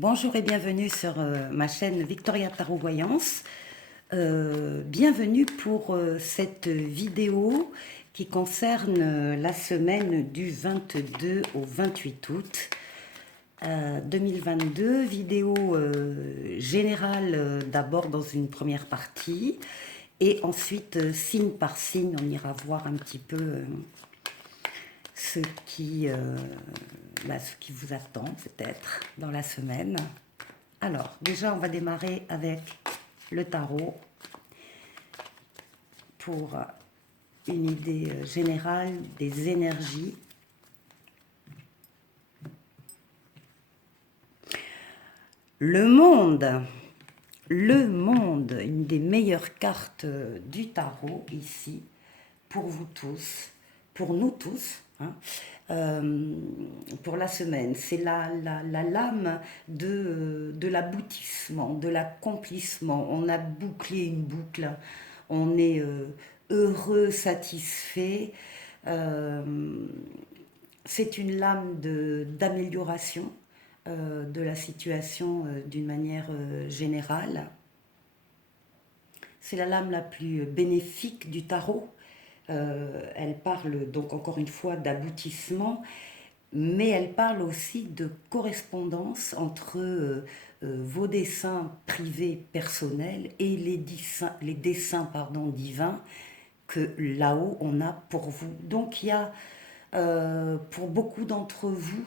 Bonjour et bienvenue sur ma chaîne Victoria Tarot Voyance. Bienvenue pour cette vidéo qui concerne la semaine du 22 au 28 août 2022. Vidéo générale d'abord dans une première partie et ensuite signe par signe on ira voir un petit peu ce qui, ce qui vous attend peut-être dans la semaine. Alors, déjà, on va démarrer avec le tarot pour une idée générale des énergies. Le monde, une des meilleures cartes du tarot ici, pour vous tous, pour nous tous, hein, pour la semaine. C'est la lame de l'aboutissement, de l'accomplissement. On a bouclé une boucle, on est heureux, satisfait. C'est une lame d'amélioration de la situation d'une manière générale. C'est la lame la plus bénéfique du tarot. Elle parle donc encore une fois d'aboutissement, mais elle parle aussi de correspondance entre vos dessins privés personnels et les dessins divins que là-haut on a pour vous. Donc il y a pour beaucoup d'entre vous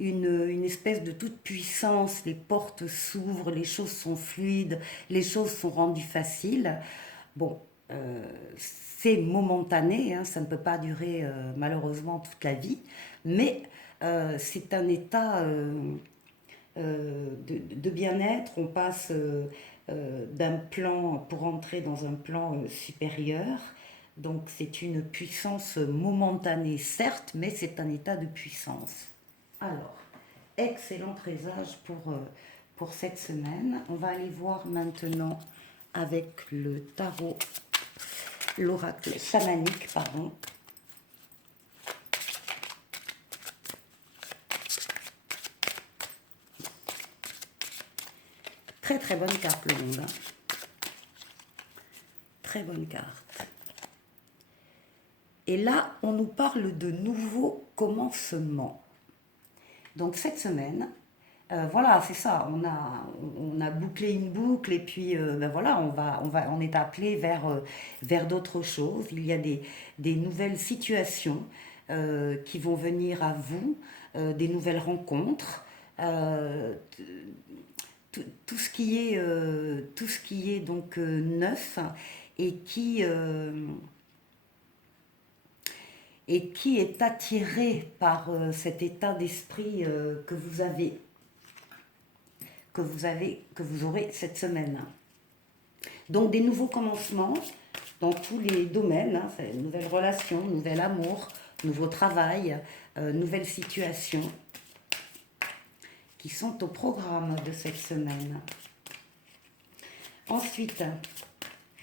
une espèce de toute puissance, les portes s'ouvrent, les choses sont fluides, les choses sont rendues faciles. Bon, c'est momentané, hein, ça ne peut pas durer malheureusement toute la vie, mais c'est un état de bien-être. On passe d'un plan pour entrer dans un plan supérieur. Donc c'est une puissance momentanée, certes, mais c'est un état de puissance. Alors, excellent présage pour cette semaine. On va aller voir maintenant avec le tarot, l'oracle chamanique, pardon. Très très bonne carte le monde. Hein. Très bonne carte. Et là, on nous parle de nouveaux commencements. Donc cette semaine, voilà, c'est ça. On a bouclé une boucle et puis ben voilà, on est appelé vers d'autres choses. Il y a des nouvelles situations qui vont venir à vous, des nouvelles rencontres. euh, tout ce qui est donc neuf et et qui est attiré par cet état d'esprit que vous aurez cette semaine. Donc des nouveaux commencements dans tous les domaines, hein, nouvelles relations, nouvel amour, nouveau travail, nouvelles situations qui sont au programme de cette semaine. Ensuite,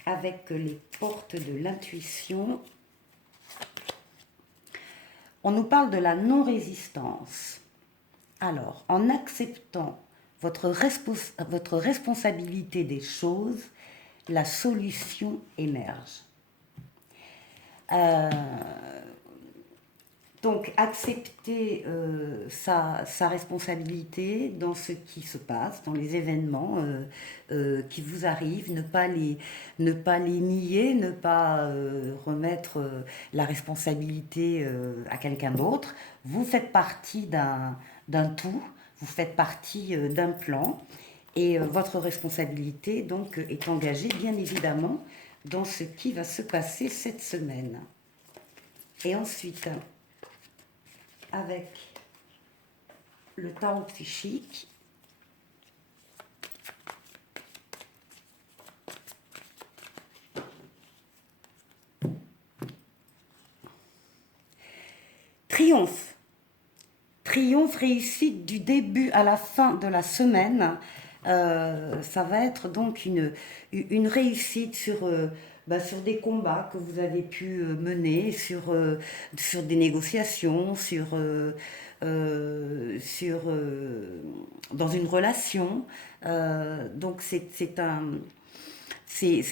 avec les portes de l'intuition, on nous parle de la non-résistance. Alors, en acceptant votre responsabilité des choses, la solution émerge. Euh, donc, accepter sa responsabilité dans ce qui se passe, dans les événements qui vous arrivent, ne pas les nier, ne pas remettre la responsabilité à quelqu'un d'autre. Vous faites partie d'un tout, vous faites partie d'un plan, et votre responsabilité donc est engagée bien évidemment dans ce qui va se passer cette semaine. Et ensuite, avec le tarot psychique, triomphe. Triomphe, réussite du début à la fin de la semaine. Ça va être donc une réussite sur des combats que vous avez pu mener, sur des négociations, dans une relation. Donc c'est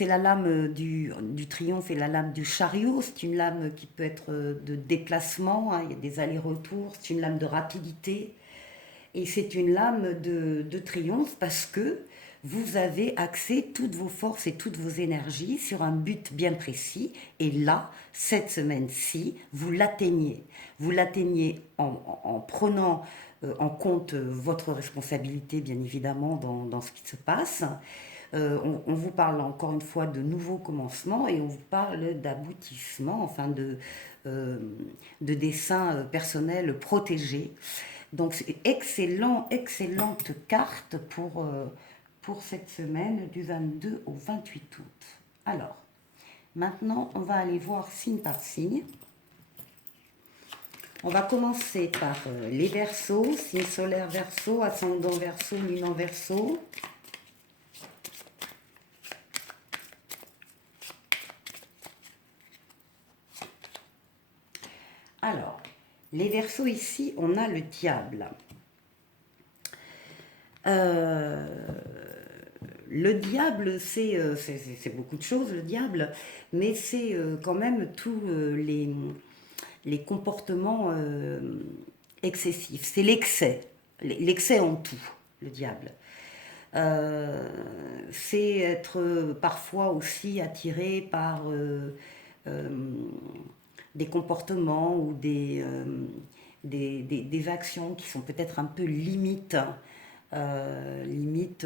la lame du triomphe et la lame du chariot. C'est une lame qui peut être de déplacement, hein, il y a des allers-retours, c'est une lame de rapidité. Et c'est une lame de triomphe parce que vous avez axé toutes vos forces et toutes vos énergies sur un but bien précis. Et là, cette semaine-ci, vous l'atteignez. Vous l'atteignez en prenant en compte votre responsabilité, bien évidemment, dans ce qui se passe. On vous parle encore une fois de nouveaux commencements et on vous parle d'aboutissement, enfin de dessin personnel protégé. Donc, c'est excellente carte pour cette semaine du 22 au 28 août. Alors, maintenant, on va aller voir signe par signe. On va commencer par les Verseaux, signe solaire Verseau, ascendant Verseau, lune en Verseau. Alors, les Verseaux ici, on a le diable. Le diable, c'est beaucoup de choses, le diable, mais c'est quand même tous les comportements excessifs. C'est l'excès en tout, le diable. C'est être parfois aussi attiré par euh, des comportements ou des actions qui sont peut-être un peu limites. Limite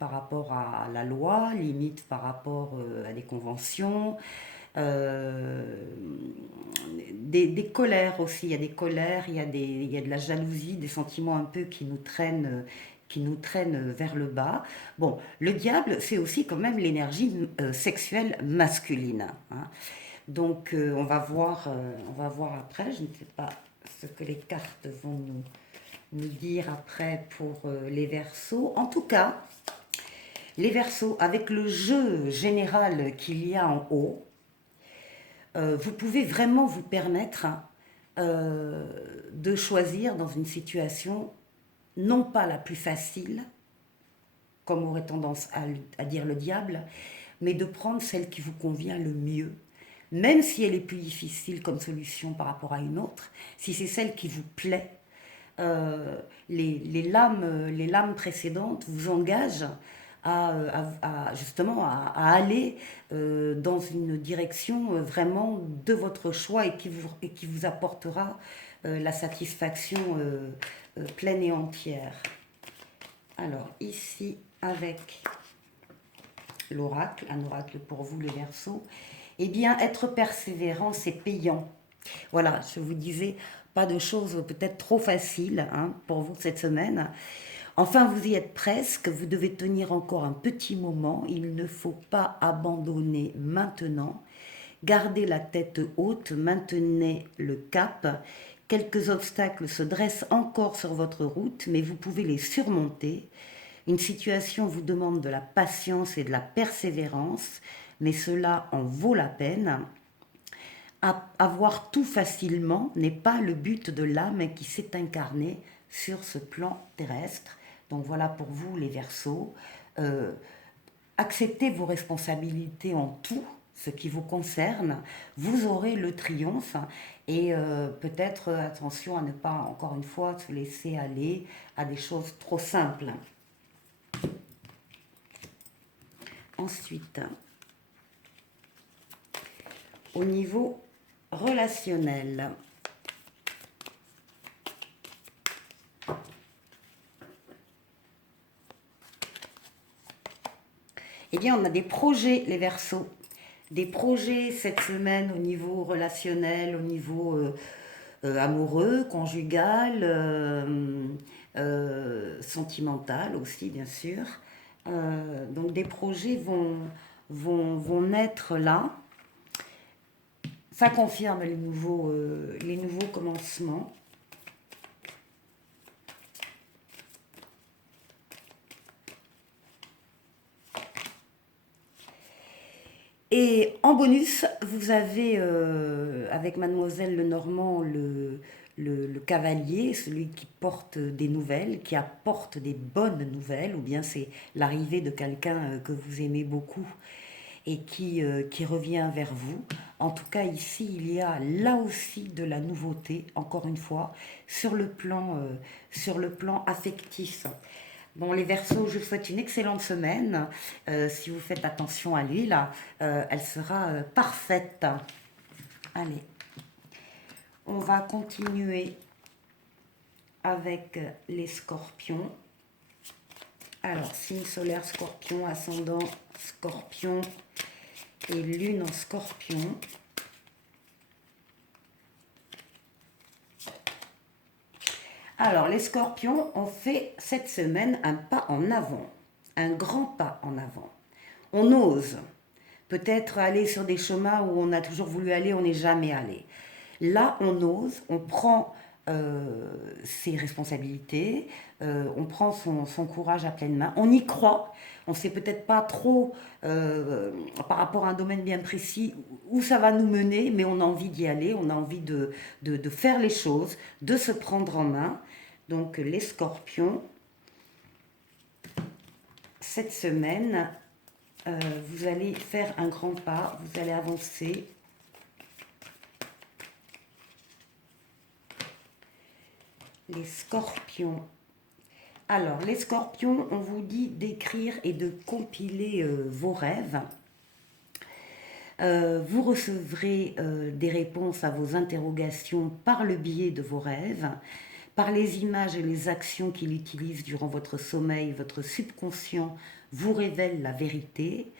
par rapport à la loi, limite par rapport à des conventions, euh, des colères aussi, il y a des colères, il y a de la jalousie, des sentiments un peu qui nous traînent vers le bas. Bon, le diable, c'est aussi quand même l'énergie sexuelle masculine, hein. Donc on va voir après, je ne sais pas ce que les cartes vont nous dire après pour les Verseaux. En tout cas, les Verseaux, avec le jeu général qu'il y a en haut, vous pouvez vraiment vous permettre de choisir dans une situation non pas la plus facile, comme aurait tendance à dire le diable, mais de prendre celle qui vous convient le mieux, même si elle est plus difficile comme solution par rapport à une autre, si c'est celle qui vous plaît. Les lames précédentes vous engagent justement à aller dans une direction vraiment de votre choix et qui vous apportera la satisfaction pleine et entière. Alors ici avec l'oracle, un oracle pour vous les Verseaux, eh bien être persévérant c'est payant. Voilà, je vous disais, pas de choses peut-être trop faciles hein, pour vous cette semaine. Enfin, vous y êtes presque, vous devez tenir encore un petit moment, il ne faut pas abandonner maintenant. Gardez la tête haute, maintenez le cap. Quelques obstacles se dressent encore sur votre route, mais vous pouvez les surmonter. Une situation vous demande de la patience et de la persévérance, mais cela en vaut la peine. Avoir tout facilement n'est pas le but de l'âme qui s'est incarnée sur ce plan terrestre. Donc voilà pour vous les Verseaux. Euh, Acceptez vos responsabilités en tout ce qui vous concerne. Vous aurez le triomphe et peut-être attention à ne pas encore une fois se laisser aller à des choses trop simples. Ensuite, au niveau relationnel. Eh bien, on a des projets, les Verseaux. Des projets cette semaine au niveau relationnel, au niveau amoureux, conjugal, sentimental aussi, bien sûr. Donc, des projets vont naître là. Ça confirme les nouveaux commencements. Et en bonus, vous avez avec Mademoiselle Lenormand le cavalier, celui qui porte des nouvelles, qui apporte des bonnes nouvelles, ou bien c'est l'arrivée de quelqu'un que vous aimez beaucoup et qui revient vers vous. En tout cas, ici, il y a là aussi de la nouveauté, encore une fois, sur le plan affectif. Bon, les Verseaux, je vous souhaite une excellente semaine. Si vous faites attention à l'huile, elle sera parfaite. Allez, on va continuer avec les Scorpions. Alors, signe solaire Scorpion, ascendant Scorpion et lune en Scorpion. Alors, les Scorpions ont fait cette semaine un pas en avant, un grand pas en avant. On ose peut-être aller sur des chemins où on a toujours voulu aller, on n'est jamais allé. Là, on ose, on prend ses responsabilités, on prend son courage à pleine main, on y croit, on ne sait peut-être pas trop par rapport à un domaine bien précis où ça va nous mener, mais on a envie d'y aller, on a envie de faire les choses, de se prendre en main. Donc les Scorpions, cette semaine, vous allez faire un grand pas, vous allez avancer. Les Scorpions. Alors, les Scorpions, on vous dit d'écrire et de compiler vos rêves. Vous recevrez des réponses à vos interrogations par le biais de vos rêves, par les images et les actions qu'il utilise durant votre sommeil. Votre subconscient vous révèle la vérité.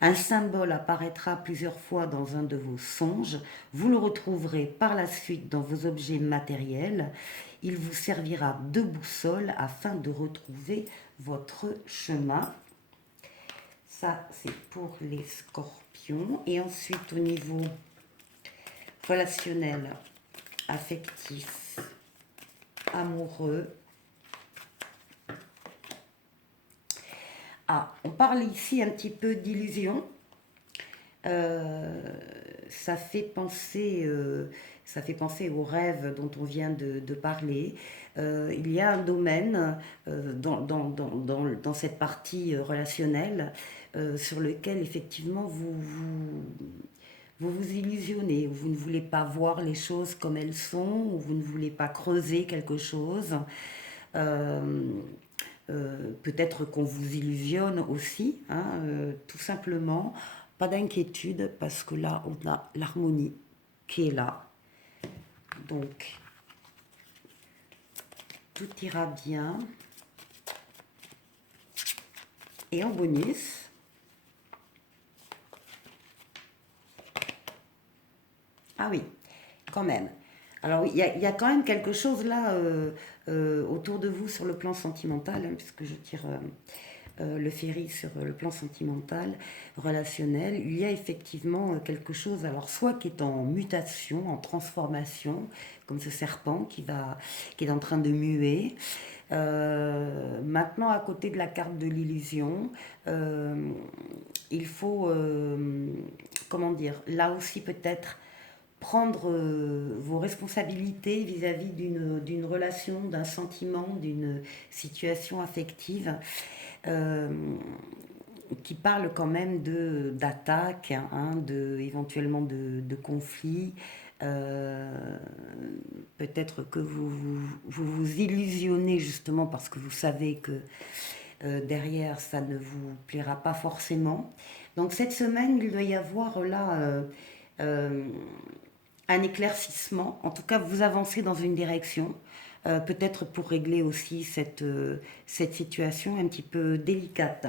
Un symbole apparaîtra plusieurs fois dans un de vos songes. Vous le retrouverez par la suite dans vos objets matériels. Il vous servira de boussole afin de retrouver votre chemin. Ça, c'est pour les Scorpions. Et ensuite, au niveau relationnel, affectif, amoureux. Ah, on parle ici un petit peu d'illusion. Ça fait penser au rêve dont on vient de parler. Il y a un domaine dans cette partie relationnelle sur lequel effectivement vous illusionnez, vous ne voulez pas voir les choses comme elles sont, ou vous ne voulez pas creuser quelque chose. Euh, Peut-être qu'on vous illusionne aussi, hein, tout simplement. Pas d'inquiétude parce que là, on a l'harmonie qui est là. Donc, tout ira bien. Et en bonus, ah oui, quand même. Alors oui, il y a quand même quelque chose là autour de vous sur le plan sentimental, hein, puisque je tire le ferry sur le plan sentimental, relationnel. Il y a effectivement quelque chose, alors soit qui est en mutation, en transformation, comme ce serpent qui est en train de muer. Maintenant, à côté de la carte de l'illusion, il faut, comment dire, là aussi peut-être prendre vos responsabilités vis-à-vis d'une relation, d'un sentiment, d'une situation affective euh, qui parle quand même d'attaque, hein, éventuellement de conflits. Euh, Peut-être que vous illusionnez justement parce que vous savez que derrière ça ne vous plaira pas forcément. Donc cette semaine, il doit y avoir là euh, un éclaircissement. En tout cas, vous avancez dans une direction. Peut-être pour régler aussi cette situation un petit peu délicate.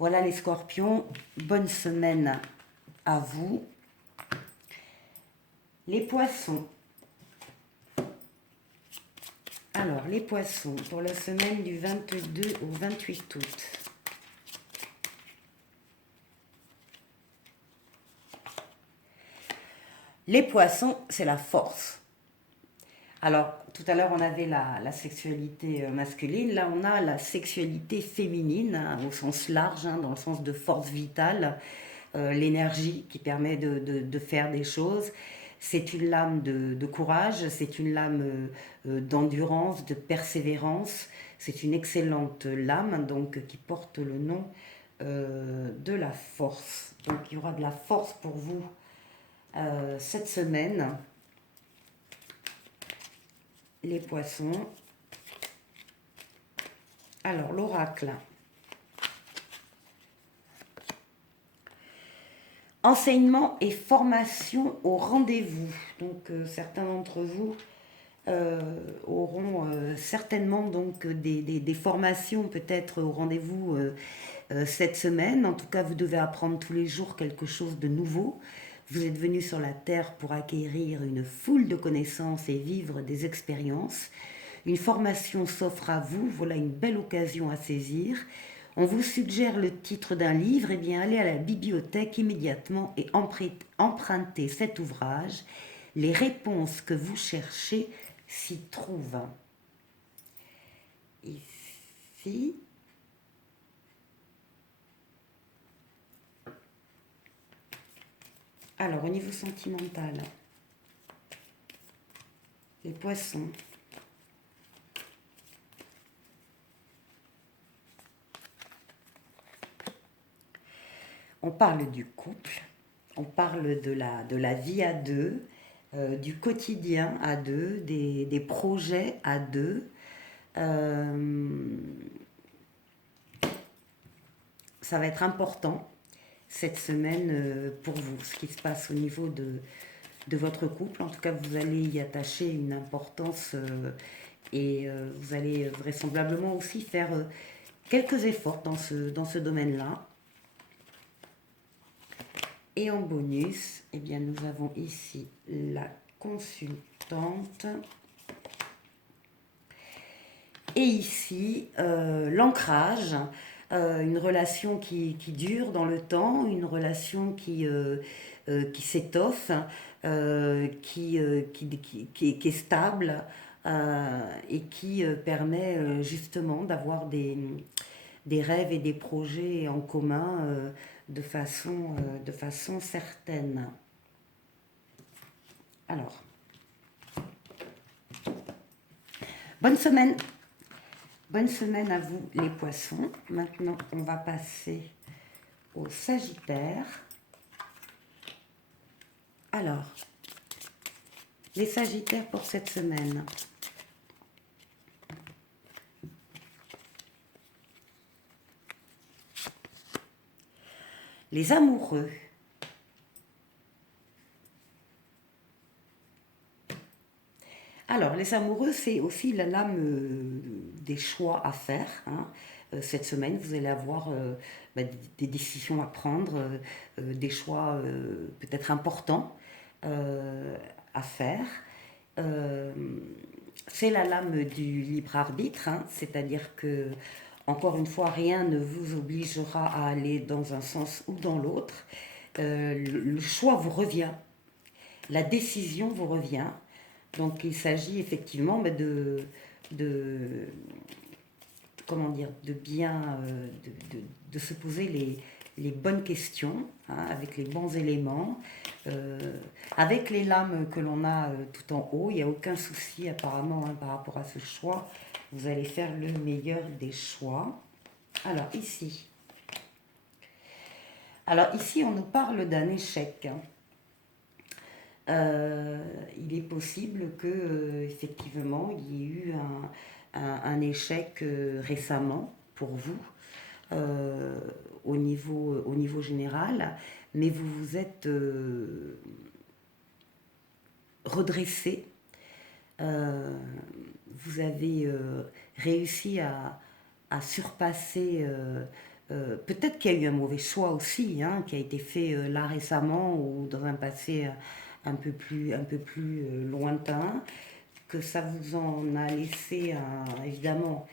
Voilà les Scorpions, bonne semaine à vous. Les Poissons. Alors, les Poissons, pour la semaine du 22 au 28 août. Les Poissons, c'est la force. Alors, tout à l'heure, on avait la sexualité masculine. Là, on a la sexualité féminine, hein, au sens large, hein, dans le sens de force vitale, l'énergie qui permet de faire des choses. C'est une lame de courage, c'est une lame d'endurance, de persévérance. C'est une excellente lame donc qui porte le nom de la force. Donc il y aura de la force pour vous cette semaine, les poissons. Alors l'oracle. Enseignement et formation au rendez-vous. Donc certains d'entre vous auront certainement donc des formations peut-être au rendez-vous cette semaine. En tout cas, vous devez apprendre tous les jours quelque chose de nouveau. Vous êtes venu sur la Terre pour acquérir une foule de connaissances et vivre des expériences. Une formation s'offre à vous, voilà une belle occasion à saisir. On vous suggère le titre d'un livre, eh bien allez à la bibliothèque immédiatement et empruntez cet ouvrage. Les réponses que vous cherchez s'y trouvent. Ici. Alors, au niveau sentimental, les poissons. On parle du couple, on parle de la vie à deux, du quotidien à deux, des projets à deux. Ça va être important cette semaine pour vous, ce qui se passe au niveau de votre couple. En tout cas, vous allez y attacher une importance et vous allez vraisemblablement aussi faire quelques efforts dans ce domaine-là. Et en bonus, eh bien, nous avons ici la consultante. Et ici, l'ancrage, une relation qui dure dans le temps, une relation qui s'étoffe, qui est stable et qui permet justement d'avoir des rêves et des projets en commun de façon certaine. Alors, bonne semaine! Bonne semaine à vous les poissons. Maintenant, on va passer au Sagittaire. Alors, les Sagittaires pour cette semaine. Les amoureux. Alors, les amoureux, c'est aussi la lame des choix à faire. Hein. Cette semaine, vous allez avoir des décisions à prendre, des choix peut-être importants à faire. C'est la lame du libre arbitre, hein, c'est-à-dire que, encore une fois, rien ne vous obligera à aller dans un sens ou dans l'autre. Le choix vous revient, la décision vous revient. Donc il s'agit effectivement de comment dire, de bien de se poser les bonnes questions, hein, avec les bons éléments, avec les lames que l'on a tout en haut. Il n'y a aucun souci apparemment hein, par rapport à ce choix. Vous allez faire le meilleur des choix. Alors ici, on nous parle d'un échec. Il est possible que effectivement il y ait eu un échec récemment pour vous au niveau général, mais vous vous êtes redressé, vous avez réussi à surpasser. Peut-être qu'il y a eu un mauvais choix aussi, hein, qui a été fait là récemment ou dans un passé un peu plus lointain, que ça vous en a laissé évidemment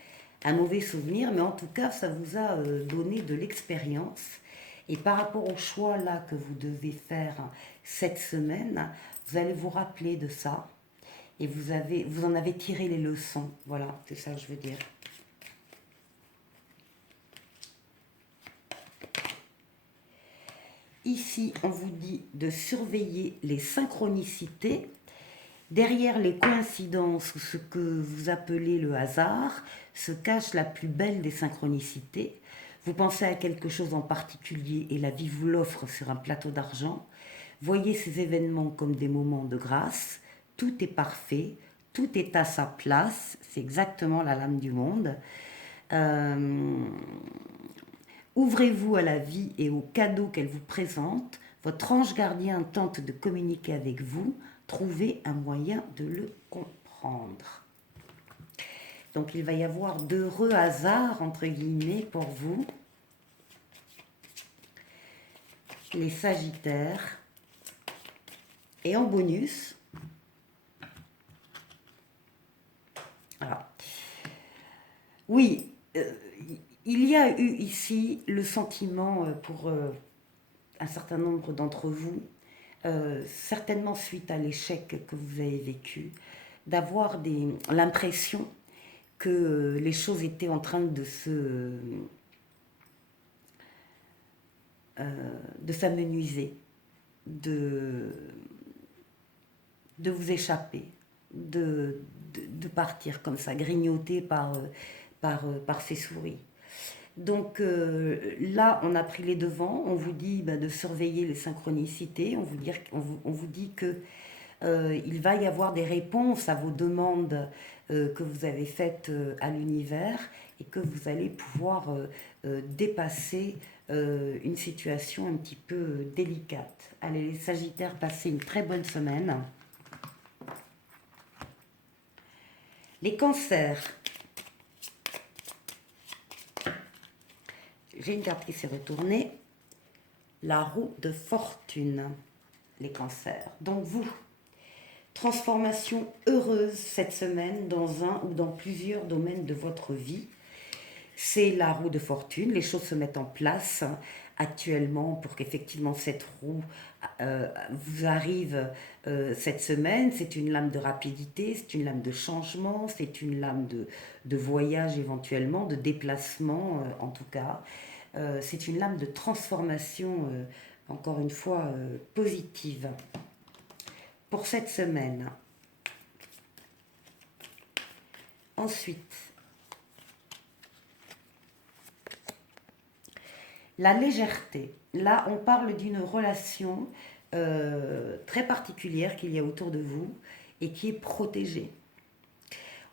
un mauvais souvenir, mais en tout cas ça vous a donné de l'expérience. Et par rapport au choix là que vous devez faire cette semaine, vous allez vous rappeler de ça et vous en avez tiré les leçons. Voilà, c'est ça que je veux dire. ici, on vous dit de surveiller les synchronicités. Derrière les coïncidences ou ce que vous appelez le hasard se cache la plus belle des synchronicités. Vous pensez à quelque chose en particulier et la vie vous l'offre sur un plateau d'argent. Voyez ces événements comme des moments de grâce. Tout est parfait, tout est à sa place. C'est exactement la lame du monde. Euh, Ouvrez-vous à la vie et aux cadeaux qu'elle vous présente. Votre ange gardien tente de communiquer avec vous. Trouvez un moyen de le comprendre. Donc il va y avoir d'heureux hasards, entre guillemets, pour vous. Les Sagittaires. Et en bonus, alors, oui, il y a eu ici le sentiment pour un certain nombre d'entre vous, certainement suite à l'échec que vous avez vécu, d'avoir l'impression que les choses étaient en train de s'amenuiser, de, de vous échapper, de partir comme ça, grignoté par ces souris. Donc là, on a pris les devants, on vous dit de surveiller les synchronicités, on vous dit que il va y avoir des réponses à vos demandes que vous avez faites à l'univers et que vous allez pouvoir dépasser une situation un petit peu délicate. Allez, les Sagittaires, passez une très bonne semaine. Les Cancers. J'ai une carte qui s'est retournée. La roue de fortune. Les Cancers. Donc vous, transformation heureuse cette semaine dans un ou dans plusieurs domaines de votre vie. C'est la roue de fortune, les choses se mettent en place actuellement pour qu'effectivement cette roue vous arrive cette semaine. C'est une lame de rapidité, c'est une lame de changement, c'est une lame de voyage éventuellement, de déplacement en tout cas. C'est une lame de transformation, encore une fois, positive. Pour cette semaine. Ensuite, la légèreté. Là, on parle d'une relation très particulière qu'il y a autour de vous et qui est protégée.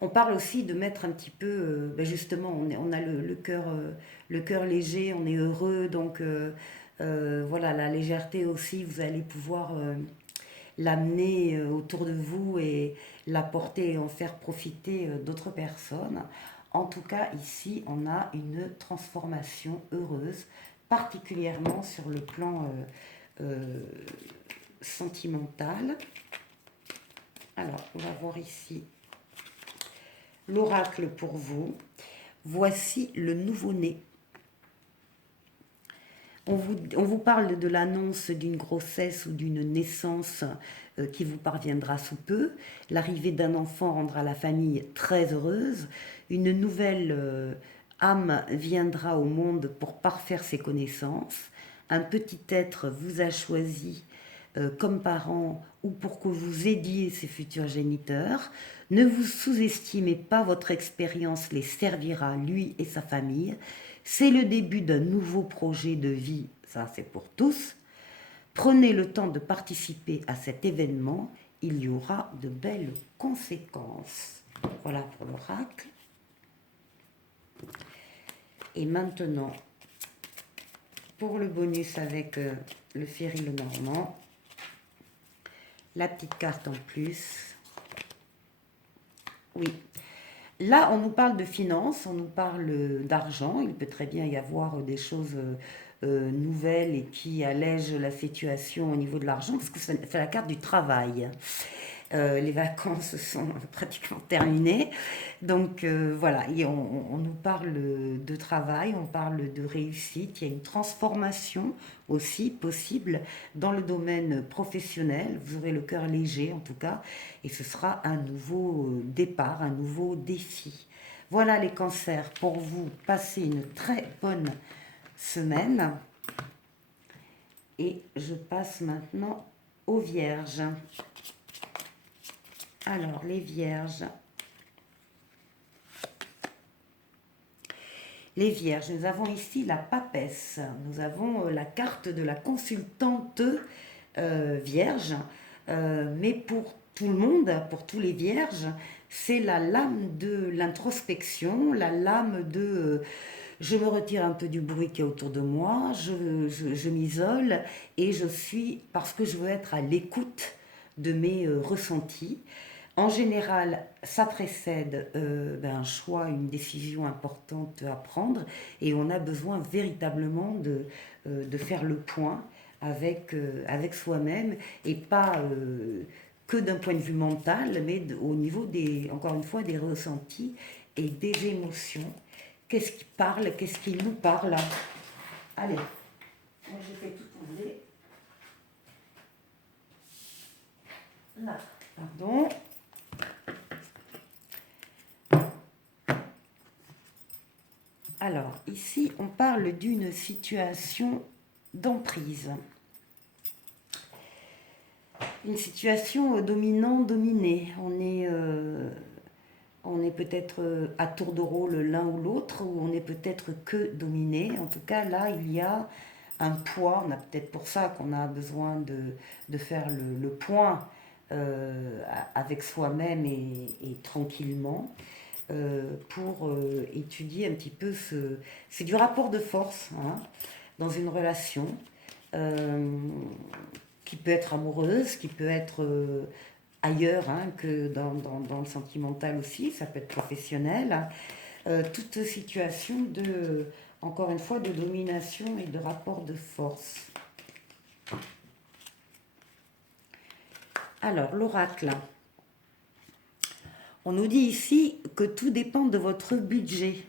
On parle aussi de mettre un petit peu, justement, on a le cœur léger, on est heureux, donc voilà, la légèreté aussi, vous allez pouvoir l'amener autour de vous et l'apporter et en faire profiter d'autres personnes. En tout cas, ici, on a une transformation heureuse, particulièrement sur le plan sentimental. Alors, on va voir ici l'oracle pour vous. Voici le nouveau-né. On vous parle de l'annonce d'une grossesse ou d'une naissance qui vous parviendra sous peu. L'arrivée d'un enfant rendra la famille très heureuse. Une nouvelle âme viendra au monde pour parfaire ses connaissances. Un petit être vous a choisi comme parent ou pour que vous aidiez ses futurs géniteurs. Ne vous sous-estimez pas, votre expérience les servira, lui et sa famille. C'est le début d'un nouveau projet de vie, ça c'est pour tous. Prenez le temps de participer à cet événement, il y aura de belles conséquences. Voilà pour l'oracle. Et maintenant, pour le bonus avec le Féry le Normand, la petite carte en plus. Oui. Là, on nous parle de finances, on nous parle d'argent. Il peut très bien y avoir des choses nouvelles et qui allègent la situation au niveau de l'argent, parce que c'est la carte du travail. Les vacances sont pratiquement terminées. Donc voilà, et on nous parle de travail, on parle de réussite. Il y a une transformation aussi possible dans le domaine professionnel. Vous aurez le cœur léger en tout cas, et ce sera un nouveau départ, un nouveau défi. Voilà les cancers, pour vous, passez une très bonne semaine. Et je passe maintenant aux Vierges. Alors, les Vierges. Les Vierges, nous avons ici la papesse. Nous avons la carte de la consultante vierge. Mais pour tout le monde, pour tous les Vierges, c'est la lame de l'introspection, la lame de je me retire un peu du bruit qui est autour de moi, je m'isole et je suis, parce que je veux être à l'écoute de mes ressentis. En général, ça précède un choix, une décision importante à prendre et on a besoin véritablement de faire le point avec soi-même et pas que d'un point de vue mental, mais au niveau des, encore une fois, des ressentis et des émotions. Qu'est-ce qui parle? Qu'est-ce qui nous parle? Allez, moi je fais tout tomber. Là, pardon. Alors, ici, on parle d'une situation d'emprise. Une situation dominant-dominé. On est peut-être à tour de rôle l'un ou l'autre, ou on est peut-être que dominé. En tout cas, là, il y a un poids. On a peut-être pour ça qu'on a besoin de faire le point avec soi-même et tranquillement pour étudier un petit peu ce... C'est du rapport de force hein, dans une relation qui peut être amoureuse, qui peut être ailleurs hein, que dans le sentimental aussi, ça peut être professionnel. Toute situation de, encore une fois, de domination et de rapport de force. Alors, l'oracle. On nous dit ici que tout dépend de votre budget.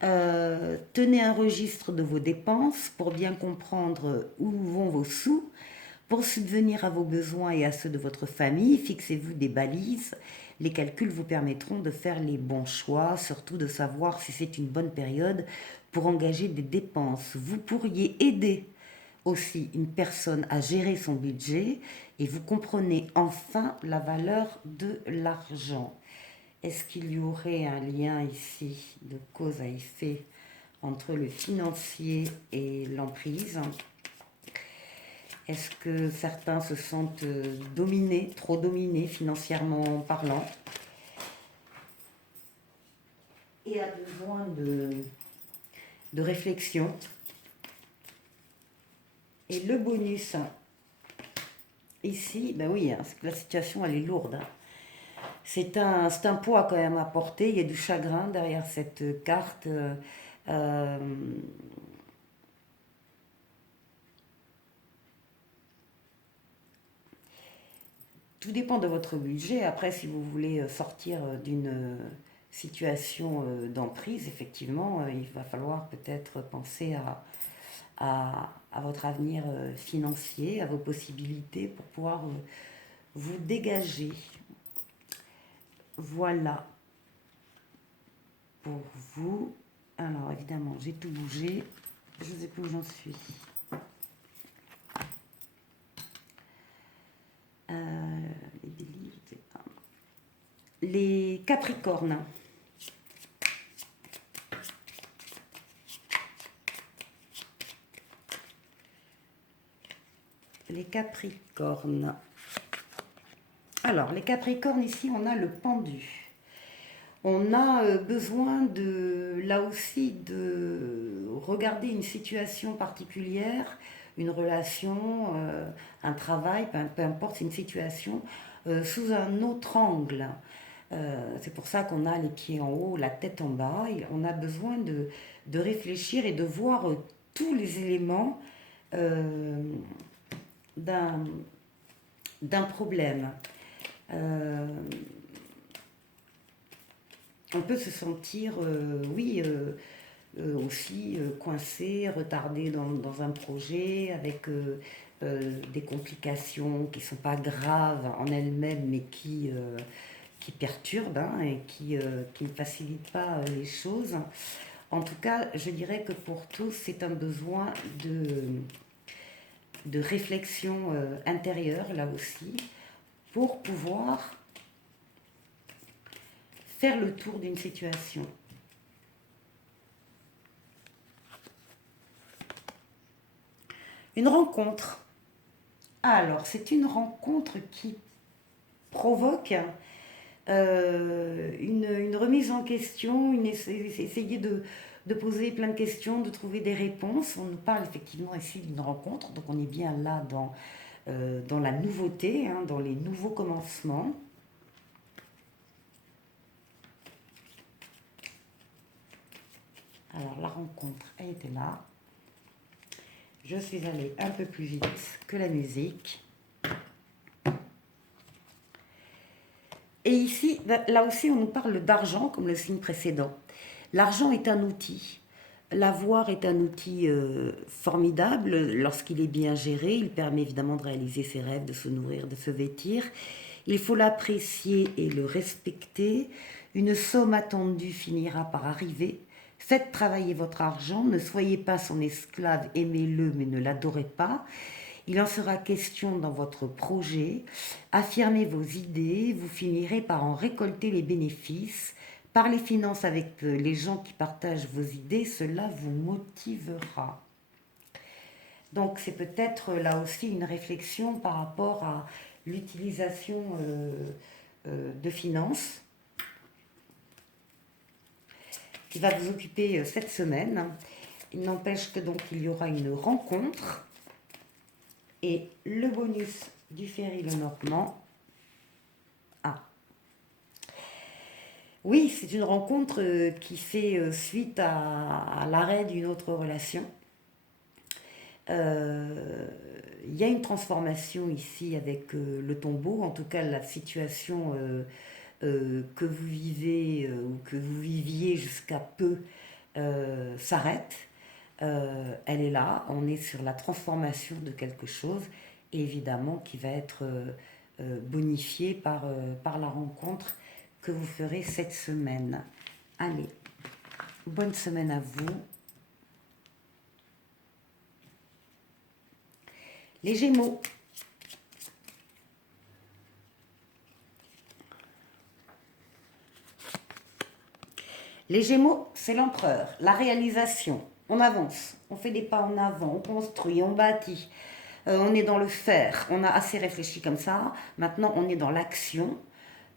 Tenez un registre de vos dépenses pour bien comprendre où vont vos sous. Pour subvenir à vos besoins et à ceux de votre famille, fixez-vous des balises. Les calculs vous permettront de faire les bons choix, surtout de savoir si c'est une bonne période pour engager des dépenses. Vous pourriez aider aussi une personne à gérer son budget et vous comprenez enfin la valeur de l'argent. Est-ce qu'il y aurait un lien ici de cause à effet entre le financier et l'emprise? Est-ce que certains se sentent dominés, trop dominés financièrement parlant, et a besoin de réflexion? Et le bonus, ici, ben oui, hein, la situation elle est lourde. Hein. C'est un poids quand même à porter, il y a du chagrin derrière cette carte. Tout dépend de votre budget. Après, si vous voulez sortir d'une situation d'emprise, effectivement, il va falloir peut-être penser à votre avenir financier, à vos possibilités pour pouvoir vous dégager. Voilà pour vous. Alors, évidemment, j'ai tout bougé. Je ne sais plus où j'en suis. Les béliers, je sais pas. Les Capricornes. Les Capricornes. Alors, les Capricornes, ici, on a le pendu. On a besoin de, là aussi, de regarder une situation particulière, une relation, un travail, peu importe, c'est une situation, sous un autre angle. C'est pour ça qu'on a les pieds en haut, la tête en bas, et on a besoin de réfléchir et de voir tous les éléments d'un problème. On peut se sentir, oui, aussi coincé, retardé dans un projet, avec des complications qui ne sont pas graves en elles-mêmes, mais qui perturbent hein, et qui ne facilitent pas les choses. En tout cas, je dirais que pour tous, c'est un besoin de réflexion intérieure, là aussi, pour pouvoir faire le tour d'une situation. Une rencontre. Alors, c'est une rencontre qui provoque une remise en question, essayer de poser plein de questions, de trouver des réponses. On nous parle effectivement ici d'une rencontre, donc on est bien là dans la nouveauté, hein, dans les nouveaux commencements. Alors la rencontre, elle était là. Je suis allée un peu plus vite que la musique. Et ici, là aussi, on nous parle d'argent, comme le signe précédent. L'argent est un outil. L'avoir est un outil formidable lorsqu'il est bien géré. Il permet évidemment de réaliser ses rêves, de se nourrir, de se vêtir. Il faut l'apprécier et le respecter. Une somme attendue finira par arriver. Faites travailler votre argent, ne soyez pas son esclave, aimez-le mais ne l'adorez pas. Il en sera question dans votre projet. Affirmez vos idées, vous finirez par en récolter les bénéfices. Parlez finances avec les gens qui partagent vos idées, cela vous motivera. Donc c'est peut-être là aussi une réflexion par rapport à l'utilisation de finances qui va vous occuper cette semaine. Il n'empêche que donc il y aura une rencontre et le bonus du Ferry Lenormand. Ah. Oui, c'est une rencontre qui fait suite à l'arrêt d'une autre relation. Il y a une transformation ici avec le tombeau, en tout cas la situation que vous vivez ou que vous viviez jusqu'à peu s'arrête. Elle est là, on est sur la transformation de quelque chose, évidemment qui va être bonifié par la rencontre que vous ferez cette semaine. Allez, bonne semaine à vous. Les Gémeaux. Les Gémeaux, c'est l'empereur, la réalisation. On avance, on fait des pas en avant, on construit, on bâtit. On est dans le faire, on a assez réfléchi comme ça. Maintenant, on est dans l'action.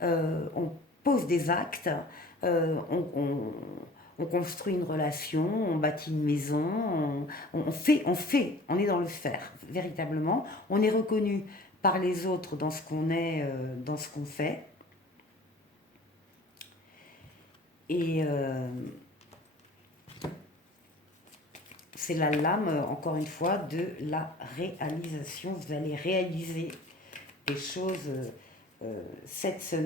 On pose des actes. On construit une relation, on bâtit une maison, on est dans le faire, véritablement. On est reconnu par les autres dans ce qu'on est, dans ce qu'on fait. Et c'est la lame, encore une fois, de la réalisation. Vous allez réaliser des choses cette semaine.